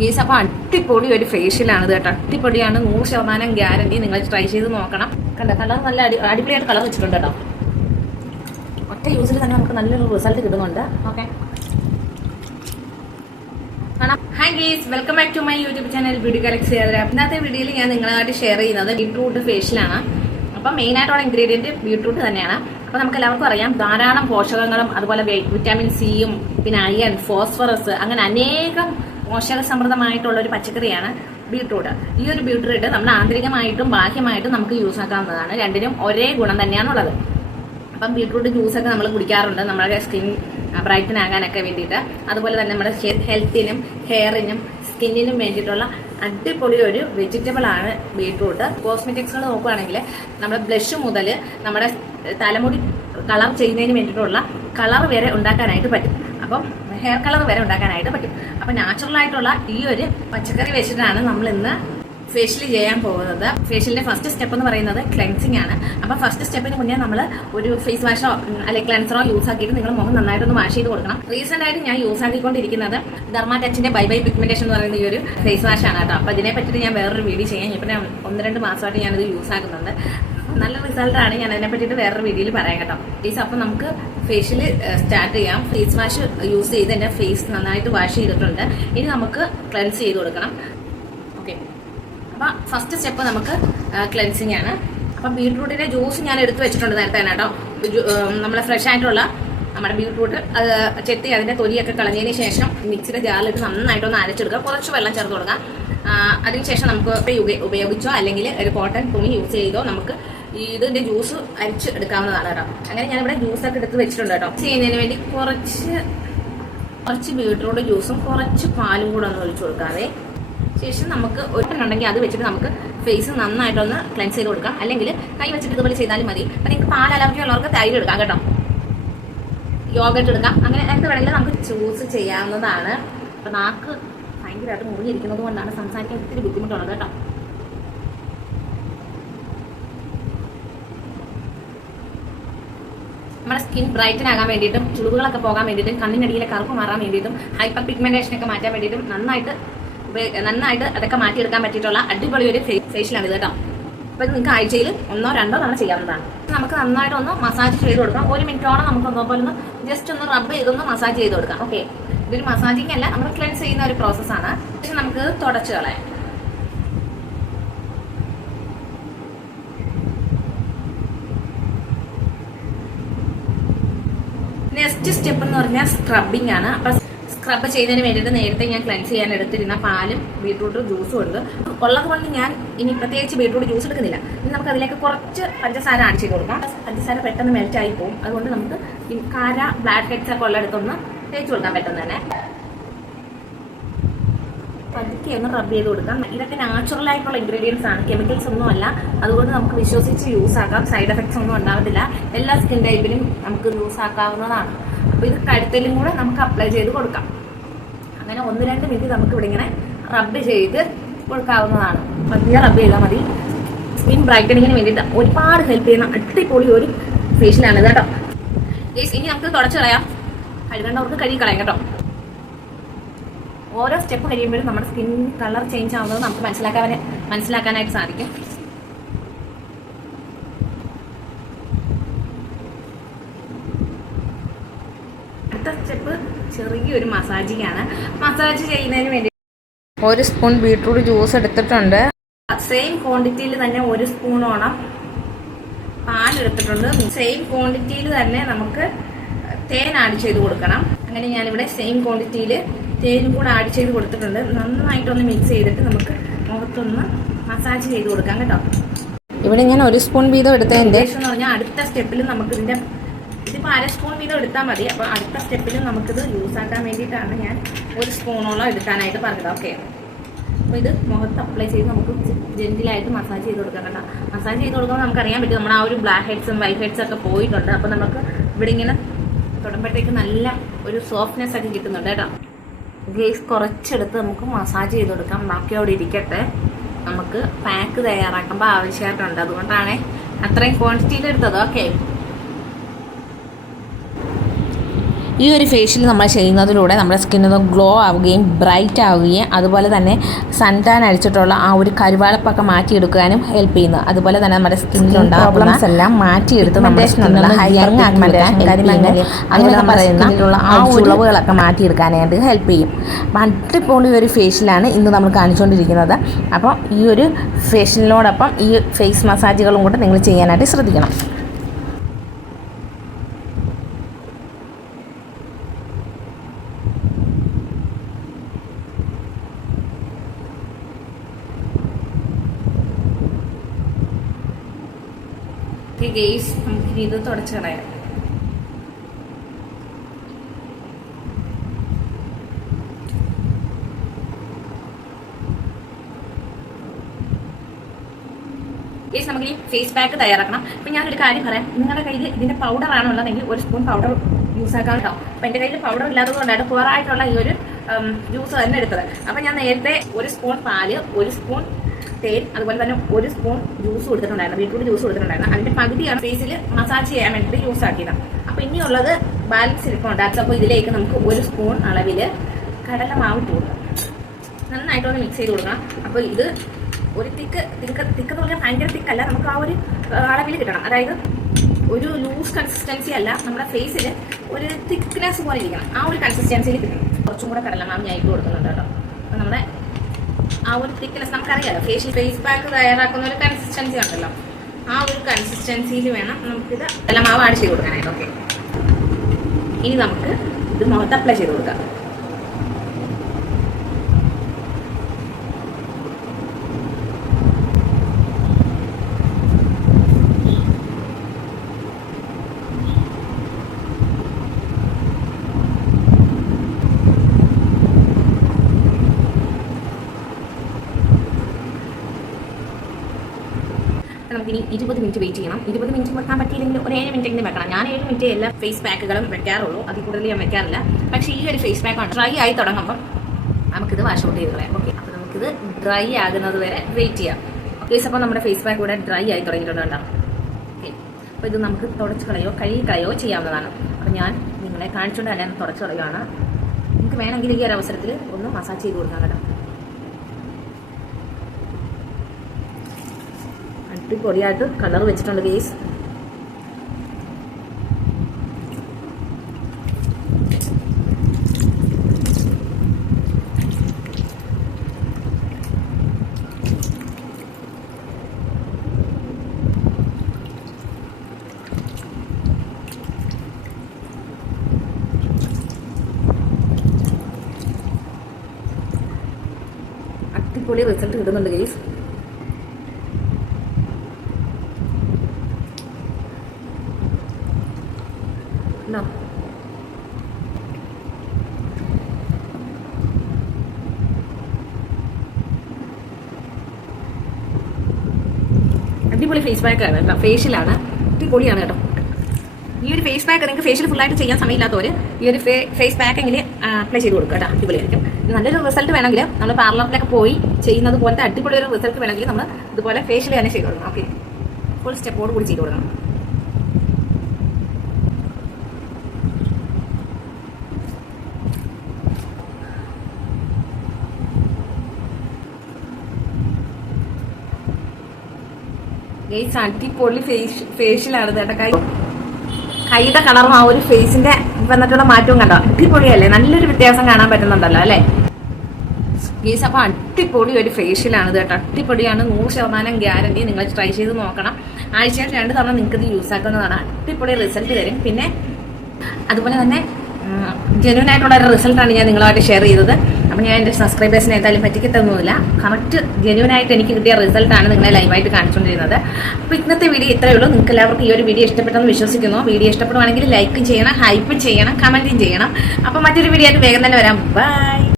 ഗീസ് അപ്പോൾ അടിപൊളി ഒരു ഫേഷ്യലാണ് കേട്ടോ. അടിപൊളിയാണ്. നൂറ് ശതമാനം ഗ്യാരണ്ടി നിങ്ങൾ ട്രൈ ചെയ്ത് നോക്കണം. കണ്ട? കളർ നല്ല അടി അടിപൊളിയായിട്ട് കളർ വെച്ചിട്ടുണ്ട് കേട്ടോ. ഒറ്റ യൂസിൽ തന്നെ നമുക്ക് നല്ലൊരു റിസൾട്ട് കിട്ടുന്നുണ്ട്. Okay hi guys welcome back to my YouTube channel beauty galaxy ഇന്നത്തെ വീഡിയോയിൽ ഞാൻ നിങ്ങളുമായിട്ട് ഷെയർ ചെയ്യുന്നത് ബീട്രൂട്ട് ഫേഷ്യലാണ് അപ്പം മെയിൻ ആയിട്ടുള്ള ഇൻഗ്രീഡിയന്റ് ബീട്രൂട്ട് തന്നെയാണ്. അപ്പോൾ നമുക്ക് എല്ലാവർക്കും അറിയാം ധാരാളം പോഷകങ്ങളും അതുപോലെ വിറ്റാമിൻ സിയും പിന്നെ അയൺ ഫോസ്ഫറസ് അങ്ങനെ അനേകം പോഷക സമൃദ്ധമായിട്ടുള്ള ഒരു പച്ചക്കറിയാണ് ബീട്രൂട്ട്. ഈ ഒരു ബീട്രൂട്ട് നമ്മൾ ആന്തരികമായിട്ടും ബാഹ്യമായിട്ടും നമുക്ക് യൂസ് ആക്കാവുന്നതാണ്. രണ്ടിനും ഒരേ ഗുണം തന്നെയാണുള്ളത്. അപ്പം ബീട്രൂട്ട് ജ്യൂസൊക്കെ നമ്മൾ കുടിക്കാറുണ്ട്. നമ്മുടെ സ്കിൻ ബ്രൈറ്റൻ ആകാനൊക്കെ വേണ്ടിയിട്ട്. അതുപോലെ തന്നെ നമ്മുടെ ഹെൽത്തിനും ഹെയറിനും സ്കിന്നിനും വേണ്ടിയിട്ടുള്ള അടിപൊളി ഒരു വെജിറ്റബിൾ ആണ് ബീട്രൂട്ട്. കോസ്മെറ്റിക്സുകൾ നോക്കുകയാണെങ്കിൽ നമ്മുടെ ബ്ലഷ് മുതൽ നമ്മുടെ തലമുടി കളർ ചെയ്യുന്നതിന് വേണ്ടിയിട്ടുള്ള കളർ വരെ ഉണ്ടാക്കാനായിട്ട് പറ്റും. അപ്പം ഹെയർ കളർ വരെ ഉണ്ടാക്കാനായിട്ട് പറ്റും. അപ്പം നാച്ചുറൽ ആയിട്ടുള്ള ഈ ഒരു പച്ചക്കറി വെച്ചിട്ടാണ് നമ്മൾ ഇന്ന് ഫേഷ്യൽ ചെയ്യാൻ പോകുന്നത്. ഫേഷ്യലിന്റെ ഫസ്റ്റ് സ്റ്റെപ്പ് എന്ന് പറയുന്നത് ക്ലെൻസിങ് ആണ്. അപ്പൊ ഫസ്റ്റ് സ്റ്റെപ്പിന് മുന്നേ നമ്മൾ ഒരു ഫേസ് വാഷോ അല്ലെങ്കിൽ ക്ലെൻസറോ യൂസ് ആക്കിയിട്ട് നിങ്ങൾ മുഖം നന്നായിട്ടൊന്ന് വാഷ് ചെയ്ത് കൊടുക്കണം. റീസെന്റ് ആയിട്ട് ഞാൻ യൂസ് ആക്കിക്കൊണ്ടിരിക്കുന്നത് ഡർമാ ടച്ചിന്റെ ബൈ ബൈ പിഗ്മെന്റേഷൻ എന്ന് പറയുന്ന ഈ ഒരു ഫേസ് വാഷ് ആണ് കേട്ടോ. അപ്പൊ ഇതിനെ പറ്റിയിട്ട് ഞാൻ വേറൊരു വീഡിയോ ചെയ്യാം. ഇപ്പൊ ഒന്ന് രണ്ട് മാസമായിട്ട് ഞാനിത് യൂസ് ആക്കുന്നുണ്ട്. നല്ല റിസൾട്ട് ആണ് ഞാൻ അതിനെ പറ്റിയിട്ട് വേറൊരു വീഡിയോയിൽ പറയാം കേട്ടോ. പ്ലീസ് അപ്പം നമുക്ക് ഫേഷ്യൽ സ്റ്റാർട്ട് ചെയ്യാം. ഫേസ് വാഷ് യൂസ് ചെയ്ത് എന്റെ ഫേസ് നന്നായിട്ട് വാഷ് ചെയ്തിട്ടുണ്ട്. ഇനി നമുക്ക് ക്ലെൻസ് ചെയ്ത് കൊടുക്കണം. ഓക്കെ അപ്പം ഫസ്റ്റ് സ്റ്റെപ്പ് നമുക്ക് ക്ലെൻസിങ് ആണ്. അപ്പം ബീട്രൂട്ടിന്റെ ജ്യൂസ് ഞാൻ എടുത്തു വെച്ചിട്ടുണ്ട് നേരത്തെ കേട്ടോ. നമ്മളെ ഫ്രഷ് ആയിട്ടുള്ള നമ്മുടെ ബീട്രൂട്ട് അത് ചെത്തി അതിന്റെ തൊലിയൊക്കെ കളഞ്ഞതിന് ശേഷം മിക്സിയുടെ ജാറിലിട്ട് നന്നായിട്ടൊന്ന് അരച്ചെടുക്കുക കുറച്ച് വെള്ളം ചേർത്ത് കൊടുക്കാം. ആ, അതിനുശേഷം നമുക്ക് ഉപ- ഉപയോഗിച്ചോ അല്ലെങ്കിൽ ഒരു കോട്ടൺ തുണി യൂസ് ചെയ്തോ നമുക്ക് ഇതിന്റെ ജ്യൂസ് അരിച്ച് എടുക്കാവുന്നതാണ് കേട്ടോ. അങ്ങനെ ഞാനിവിടെ ജ്യൂസൊക്കെ എടുത്ത് വെച്ചിട്ടുണ്ട് കേട്ടോ. ചെയ്യുന്നതിന് വേണ്ടി കുറച്ച് കുറച്ച് ബീട്രൂട്ട് ജ്യൂസും കുറച്ച് പാലും കൂടെ ഒന്ന് ഒഴിച്ചു കൊടുക്കാതെ ശേഷം നമുക്ക് ഒരെണ്ണുണ്ടെങ്കിൽ അത് വെച്ചിട്ട് നമുക്ക് ഫേസ് നന്നായിട്ടൊന്ന് ക്ലെൻസ് ചെയ്ത് കൊടുക്കാം. അല്ലെങ്കിൽ കൈ വെച്ചിട്ട് ഇതുപോലെ ചെയ്താലും മതി. അപ്പം നിങ്ങൾക്ക് പാൽ അലർജി ഉള്ളവർക്ക് തൈര് എടുക്കാം കേട്ടോ. യോഗട്ട് എടുക്കാം. അങ്ങനെ എന്ത് വേണമെങ്കിൽ നമുക്ക് ചൂസ് ചെയ്യാവുന്നതാണ്. അപ്പം നാക്ക് ഭയങ്കരമായിട്ട് മുറിഞ്ഞിരിക്കുന്നത് കൊണ്ടാണ് സംസാരിക്കാൻ ഒത്തിരി ബുദ്ധിമുട്ടുള്ളത് കേട്ടോ. നമ്മുടെ സ്കിൻ ബ്രൈറ്റൻ ആകാൻ വേണ്ടിയിട്ടും ചുളിവുകളൊക്കെ പോകാൻ വേണ്ടിയിട്ടും കണ്ണിനടിയിലെ കറുപ്പ് മാറാൻ വേണ്ടിയിട്ടും ഹൈപ്പർ പിഗ്മെന്റേഷൻ ഒക്കെ മാറ്റാൻ വേണ്ടിയിട്ടും നന്നായിട്ട് നന്നായിട്ട് അതൊക്കെ മാറ്റിയെടുക്കാൻ പറ്റിയിട്ടുള്ള അടിപൊളി ഒരു ഫേഷ്യലാണ് ഇത് കേട്ടോ. അപ്പൊ നിങ്ങൾക്ക് ആഴ്ചയിൽ ഒന്നോ രണ്ടോ തവണ ചെയ്യാവുന്നതാണ്. നമുക്ക് നന്നായിട്ട് ഒന്ന് മസാജ് ചെയ്ത് കൊടുക്കാം. ഒരു മിനിറ്റോളം നമുക്ക് ഒന്നുപോലെ ഒന്ന് ജസ്റ്റ് ഒന്ന് റബ്ബ് ചെയ്തൊന്ന് മസാജ് ചെയ്ത് കൊടുക്കാം. ഓക്കെ ഇതൊരു മസാജിങ് അല്ല നമ്മൾ ക്ലെൻസ് ചെയ്യുന്ന ഒരു പ്രോസസ്സാണ് പക്ഷെ നമുക്ക് തുടച്ചു കളയാം. നെക്സ്റ്റ് സ്റ്റെപ്പ് എന്ന് പറഞ്ഞാൽ സ്ക്രബിംഗ് ആണ്. അപ്പൊ സ്ക്രബ് ചെയ്യുന്നതിന് വേണ്ടിയിട്ട് നേരത്തെ ഞാൻ ക്ലൻസ് ചെയ്യാൻ എടുത്തിരുന്ന പാലും ബീട്രൂട്ട് ജ്യൂസും ഉണ്ട്. ഉള്ളത് കൊണ്ട് ഞാൻ ഇനി പ്രത്യേകിച്ച് ബീട്രൂട്ട് ജ്യൂസ് എടുക്കുന്നില്ല. ഇനി നമുക്ക് അതിലേക്ക് കുറച്ച് പഞ്ചസാര ആഡ് ചെയ്ത് കൊടുക്കാം. പഞ്ചസാര പെട്ടെന്ന് മെൽറ്റ് ആയി പോകും അതുകൊണ്ട് നമുക്ക് ഈ കാര ബ്ലാക്ക് ഹെഡ്സ് ഒക്കെ ഉള്ളിടത്തൊന്ന് തേച്ച് കൊടുക്കാൻ പെട്ടെന്ന് തന്നെ പതുക്കെ ഒന്ന് റബ് ചെയ്ത് കൊടുക്കാം ഇതൊക്കെ നാച്ചുറൽ ആയിട്ടുള്ള ഇൻഗ്രീഡിയൻസ് ആണ്. കെമിക്കൽസ് ഒന്നും അല്ല. അതുകൊണ്ട് നമുക്ക് വിശ്വസിച്ച് യൂസ് ആക്കാം. സൈഡ് എഫക്ട്സ് ഒന്നും ഉണ്ടാവത്തില്ല. എല്ലാ സ്കിൻ ടൈപ്പിലും നമുക്ക് യൂസ് ആക്കാവുന്നതാണ്. അപ്പോൾ ഇത് കഴുത്തിലും കൂടെ നമുക്ക് അപ്ലൈ ചെയ്ത് കൊടുക്കാം. അങ്ങനെ ഒന്ന് രണ്ട് മിനിറ്റ് നമുക്ക് ഇവിടെ ഇങ്ങനെ റബ്ബ് ചെയ്ത് കൊടുക്കാവുന്നതാണ്. പതിയെ റബ്ബ് ചെയ്താൽ മതി. സ്കിൻ ബ്രൈറ്റനിങ്ങിന് വേണ്ടിയിട്ട് ഒരുപാട് ഹെൽപ്പ് ചെയ്യുന്ന അടിപൊളി ഒരു ഫേഷ്യലാണ് കേട്ടോ. ഇനി നമുക്ക് തുടച്ചു കളയാം. കഴുകേണ്ടവർക്ക് കഴുകി കളയാം കേട്ടോ. ഓരോ സ്റ്റെപ്പ് കഴിയുമ്പോഴും നമ്മുടെ സ്കിൻ കളർ ചേഞ്ച് ആവുന്നത് നമുക്ക് മനസ്സിലാക്കാൻ മനസ്സിലാക്കാനായിട്ട് സാധിക്കും. അടുത്ത സ്റ്റെപ്പ് ചെറിയൊരു മസാജിങ്ങാണ് മസാജ് ചെയ്യുന്നതിന് വേണ്ടി ഒരു സ്പൂൺ ബീട്രൂട്ട് ജ്യൂസ് എടുത്തിട്ടുണ്ട്. സെയിം ക്വാണ്ടിറ്റിയിൽ തന്നെ ഒരു സ്പൂണോളം പാലെടുത്തിട്ടുണ്ട് സെയിം ക്വാണ്ടിറ്റിയിൽ തന്നെ നമുക്ക് തേൻ ആഡ് ചെയ്ത് കൊടുക്കണം. അങ്ങനെ ഞാനിവിടെ സെയിം ക്വാണ്ടിറ്റിയിൽ തേനും കൂടെ ആഡ് ചെയ്ത് കൊടുത്തിട്ടുണ്ട്. നന്നായിട്ടൊന്ന് മിക്സ് ചെയ്തിട്ട് നമുക്ക് മുഖത്തൊന്ന് മസാജ് ചെയ്ത് കൊടുക്കാം കേട്ടോ. ഇവിടെ ഞാൻ ഒരു സ്പൂൺ വീതം എടുത്തതിന്റെ എന്ന് പറഞ്ഞാൽ അടുത്ത സ്റ്റെപ്പിൽ നമുക്ക് ഇതിന്റെ ഇതിപ്പോൾ അര സ്പൂൺ വീതം എടുത്താൽ മതി. അപ്പോൾ അടുത്ത സ്റ്റെപ്പിൽ നമുക്കിത് യൂസ് ആക്കാൻ വേണ്ടിയിട്ടാണ് ഞാൻ ഒരു സ്പൂണോളം എടുക്കാനായിട്ട് പറഞ്ഞത്. ഓക്കെ അപ്പോൾ ഇത് മുഖത്ത് അപ്ലൈ ചെയ്ത് നമുക്ക് ജെന്റിലായിട്ട് മസാജ് ചെയ്ത് കൊടുക്കാം കേട്ടോ. മസാജ് ചെയ്ത് കൊടുക്കുമ്പോൾ നമുക്കറിയാൻ പറ്റും നമ്മുടെ ആ ഒരു ബ്ലാക്ക് ഹെഡ്സും വൈറ്റ് ഹെഡ്സും ഒക്കെ പോയിട്ടുണ്ട്. അപ്പോൾ നമുക്ക് ഇവിടെ ഇങ്ങനെ തൊടുമ്പോഴത്തേക്ക് നല്ല ഒരു സോഫ്റ്റ്നെസ് ഒക്കെ കിട്ടുന്നുണ്ട് കേട്ടോ. ഗ്രേസ് കുറച്ചെടുത്ത് നമുക്ക് മസാജ് ചെയ്ത് കൊടുക്കാം. ബാക്കി അവിടെ ഇരിക്കട്ടെ. നമുക്ക് പാക്ക് തയ്യാറാക്കുമ്പോൾ ആവശ്യമായിട്ടുണ്ട്. അതുകൊണ്ടാണ് അത്രയും ക്വാണ്ടിറ്റിയിൽ എടുത്തത്. ഓക്കെ ഈ ഒരു ഫേഷ്യൽ നമ്മൾ ചെയ്യുന്നതിലൂടെ നമ്മുടെ സ്കിന്നൊന്ന് ഗ്ലോ ആവുകയും ബ്രൈറ്റ് ആവുകയും അതുപോലെ തന്നെ സൺടാൻ അടിച്ചിട്ടുള്ള ആ ഒരു കരുവാളപ്പൊക്കെ മാറ്റിയെടുക്കാനും ഹെൽപ്പ് ചെയ്യുന്നു. അതുപോലെ തന്നെ നമ്മുടെ സ്കിന്നിലുണ്ടാകുന്ന പ്രോബ്ലംസ് എല്ലാം മാറ്റിയെടുത്ത് നമ്മുടെ യങ് പറയുന്ന ആ ഉളവുകളൊക്കെ മാറ്റിയെടുക്കാനായിട്ട് ഹെൽപ്പ് ചെയ്യും. അടിപൊളി ഒരു ഫേഷ്യലാണ് ഇന്ന് നമ്മൾ കാണിച്ചുകൊണ്ടിരിക്കുന്നത് അപ്പം ഈ ഒരു ഫേഷ്യലിനോടൊപ്പം ഈ ഫേസ് മസാജുകളും കൂടെ നിങ്ങൾ ചെയ്യാനായിട്ട് ശ്രദ്ധിക്കണം. ഗെയ്സ് നമുക്ക് ഇത് തുടച്ച് കളയാം. നമുക്ക് ഈ ഫേസ് പാക്ക് തയ്യാറാക്കണം. അപ്പം ഞാനൊരു കാര്യം പറയാം. നിങ്ങളുടെ കയ്യിൽ ഇതിന്റെ പൗഡർ ആണുള്ളതെങ്കിൽ ഒരു സ്പൂൺ പൗഡർ യൂസ് ആക്കാൻ കേട്ടോ അപ്പം എന്റെ കയ്യിൽ പൗഡർ ഇല്ലാത്തത് കൊണ്ടാണ് പുവറായിട്ടുള്ള ഈ ഒരു ജ്യൂസ് തന്നെ എടുത്തത്. അപ്പം ഞാൻ നേരത്തെ ഒരു സ്പൂൺ പാൽ ഒരു സ്പൂൺ തേൻ അതുപോലെ തന്നെ ഒരു സ്പൂൺ ജ്യൂസ് കൊടുത്തിട്ടുണ്ടായിരുന്നു. ബീട്രൂട്ട് ജ്യൂസ് കൊടുത്തിട്ടുണ്ടായിരുന്നു. അതിന്റെ പകുതിയാണ് ഫേസിൽ മസാജ് ചെയ്യാൻ വേണ്ടിയിട്ട് യൂസ് ആക്കിയത്. അപ്പൊ ഇനിയുള്ളത് ബാലൻസ് ഇരിപ്പുണ്ട് അപ്പോൾ ഇതിലേക്ക് നമുക്ക് ഒരു സ്പൂൺ അളവിൽ കടലമാവ് ഇട്ട് കൊടുക്കണം നന്നായിട്ടൊന്ന് മിക്സ് ചെയ്ത് കൊടുക്കണം. അപ്പോൾ ഇത് ഒരു തിക്ക് തിക്ക് തിക്ക് എന്ന് പറഞ്ഞാൽ ഭയങ്കര തിക്കല്ല നമുക്ക് ആ ഒരു അളവിൽ കിട്ടണം. അതായത് ഒരു ലൂസ് കൺസിസ്റ്റൻസി അല്ല. നമ്മുടെ ഫേസിൽ ഒരു തിക്നെസ് പോലെ ഇരിക്കണം. ആ ഒരു കൺസിസ്റ്റൻസിയിൽ കിട്ടണം. കുറച്ചും കൂടെ കടലമാവ് ഞാൻ ഇട്ട് കൊടുക്കുന്നുണ്ട് കേട്ടോ. അപ്പോൾ നമ്മുടെ ആ ഒരു തിക്നെസ് നമുക്കറിയാലോ. ഫേഷ്യൽ ഫേസ് പാക്ക് തയ്യാറാക്കുന്ന ഒരു കൺസിസ്റ്റൻസി ഉണ്ടല്ലോ. ആ ഒരു കൺസിസ്റ്റൻസിയിൽ വേണം നമുക്കിത് എല്ലാം മാവ് ആഡ് ചെയ്ത് കൊടുക്കാനായിട്ട്. ഓക്കെ ഇനി നമുക്ക് ഇത് മുഖത്ത് അപ്ലൈ ചെയ്ത് കൊടുക്കാം. നമുക്കിനി ഇരുപത് മിനിറ്റ് വെയിറ്റ് ചെയ്യണം. ഇരുപത് മിനിറ്റ് വെക്കാൻ പറ്റിയില്ലെങ്കിൽ ഒരു ഏഴ് മിനിറ്റ് എങ്കിലും വെക്കണം. ഞാൻ ഏഴ് മിനിറ്റ് എല്ലാ ഫേസ് പാക്കുകളും വെക്കാറുള്ളൂ. അതിൽ കൂടുതൽ ഞാൻ വെക്കാറില്ല. പക്ഷേ ഈ ഒരു ഫേസ് പാക്ക് ഡ്രൈ ആയി തുടങ്ങുമ്പോൾ നമുക്കിത് വാഷ് ഔട്ട് ചെയ്ത് കളയാം. ഓക്കെ അപ്പോൾ നമുക്കിത് ഡ്രൈ ആകുന്നത് വരെ വെയിറ്റ് ചെയ്യാം. ഓക്കെ അപ്പോൾ നമ്മുടെ ഫേസ് പാക്ക് കൂടെ ഡ്രൈ ആയി തുടങ്ങിയിട്ടുണ്ട് ഓക്കെ അപ്പോൾ ഇത് നമുക്ക് തുടച്ച് കളയോ കഴുകി കളയോ ചെയ്യാവുന്നതാണ്. അപ്പോൾ ഞാൻ നിങ്ങളെ കാണിച്ചുകൊണ്ട് തന്നെ തുടച്ച് കളയുകയാണ് നിങ്ങൾക്ക് വേണമെങ്കിൽ ഈ ഒരു അവസരത്തിൽ ഒന്ന് മസാജ് ചെയ്ത് കൊടുക്കാം കേട്ടോ. അടിപൊളിയായിട്ട് കളർ വെച്ചിട്ടുണ്ട് ഗേസ് അടിപൊളി റിസൾട്ട് കിട്ടുന്നുണ്ട് ഗേസ് No. അടിപൊളി ഫേസ് പാക്ക് ആണ് കേട്ടോ. ഫേഷ്യലാണ് അടിപൊളിയാണ് കേട്ടോ. ഈ ഒരു ഫേസ് പാക്ക് നിങ്ങൾക്ക് ഫേഷ്യൽ ഫുള്ളായിട്ട് ചെയ്യാൻ സമയമില്ലാത്തവർ ഈ ഒരു ഫേസ് പാക്ക് എങ്കിൽ അപ്ലൈ ചെയ്ത് കൊടുക്കുക കേട്ടോ. അടിപൊളിയായിരിക്കും. നല്ലൊരു റിസൾട്ട് വേണമെങ്കിൽ നമ്മൾ പാർലറിലൊക്കെ പോയി ചെയ്യുന്നത് പോലത്തെ അടിപൊളി ഒരു റിസൾട്ട് വേണമെങ്കിൽ നമ്മൾ ഇതുപോലെ ഫേഷ്യൽ തന്നെ ചെയ്ത് കൊടുക്കണം. ഓക്കെ ഫുൾ സ്റ്റെപ്പോട് കൂടി ചെയ്ത് കൊടുക്കണം. ഗൈസ് അടിപൊളി ഫേസ് ഫേഷ്യലാണ് കേട്ടോ. കൈ കൈയുടെ കളറും ആ ഒരു ഫേസിന്റെ വന്നിട്ടുള്ള മാറ്റവും കണ്ടോ? അടിപൊളിയല്ലേ? നല്ലൊരു വ്യത്യാസം കാണാൻ പറ്റുന്നുണ്ടല്ലോ അല്ലേ? ഗീസ് അപ്പൊ അടിപൊളി ഒരു ഫേഷ്യലാണ് കേട്ടോ. അടിപൊളിയാണ്. നൂറ് ശതമാനം ഗ്യാരണ്ടി നിങ്ങൾ ട്രൈ ചെയ്ത് നോക്കണം. ആഴ്ചയിൽ രണ്ട് തവണ നിങ്ങൾക്ക് ഇത് യൂസ് ആക്കുന്നതാണ്. അടിപൊളി റിസൾട്ട് തരും. പിന്നെ അതുപോലെ തന്നെ ജെന്യൂൻ ആയിട്ടുള്ള ഒരു റിസൾട്ടാണ് ഞാൻ നിങ്ങളുമായിട്ട് ഷെയർ ചെയ്തത്. അപ്പം ഞാൻ എന്റെ സബ്സ്ക്രൈബേഴ്സിനെ എന്തായാലും പറ്റിക്കത്തൊന്നുമില്ല കറക്റ്റ് ജെന്യൂൻ എനിക്ക് കിട്ടിയ റിസൾട്ടാണ് നിങ്ങളെ ലൈവായിട്ട് കാണിച്ചുകൊണ്ടിരുന്നത് അപ്പോൾ ഇന്നത്തെ വീഡിയോ ഇത്രയേ ഉള്ളൂ. നിങ്ങൾക്ക് എല്ലാവർക്കും ഈ ഒരു വീഡിയോ ഇഷ്ടപ്പെട്ടെന്ന് വിശ്വസിക്കുന്നു. വീഡിയോ ഇഷ്ടപ്പെടുവാണെങ്കിൽ ലൈക്കും ചെയ്യണം ഹൈപ്പും ചെയ്യണം കമന്റും ചെയ്യണം. അപ്പോൾ മറ്റൊരു വീഡിയോ ആയിട്ട് വേഗം തന്നെ വരാം. ബൈ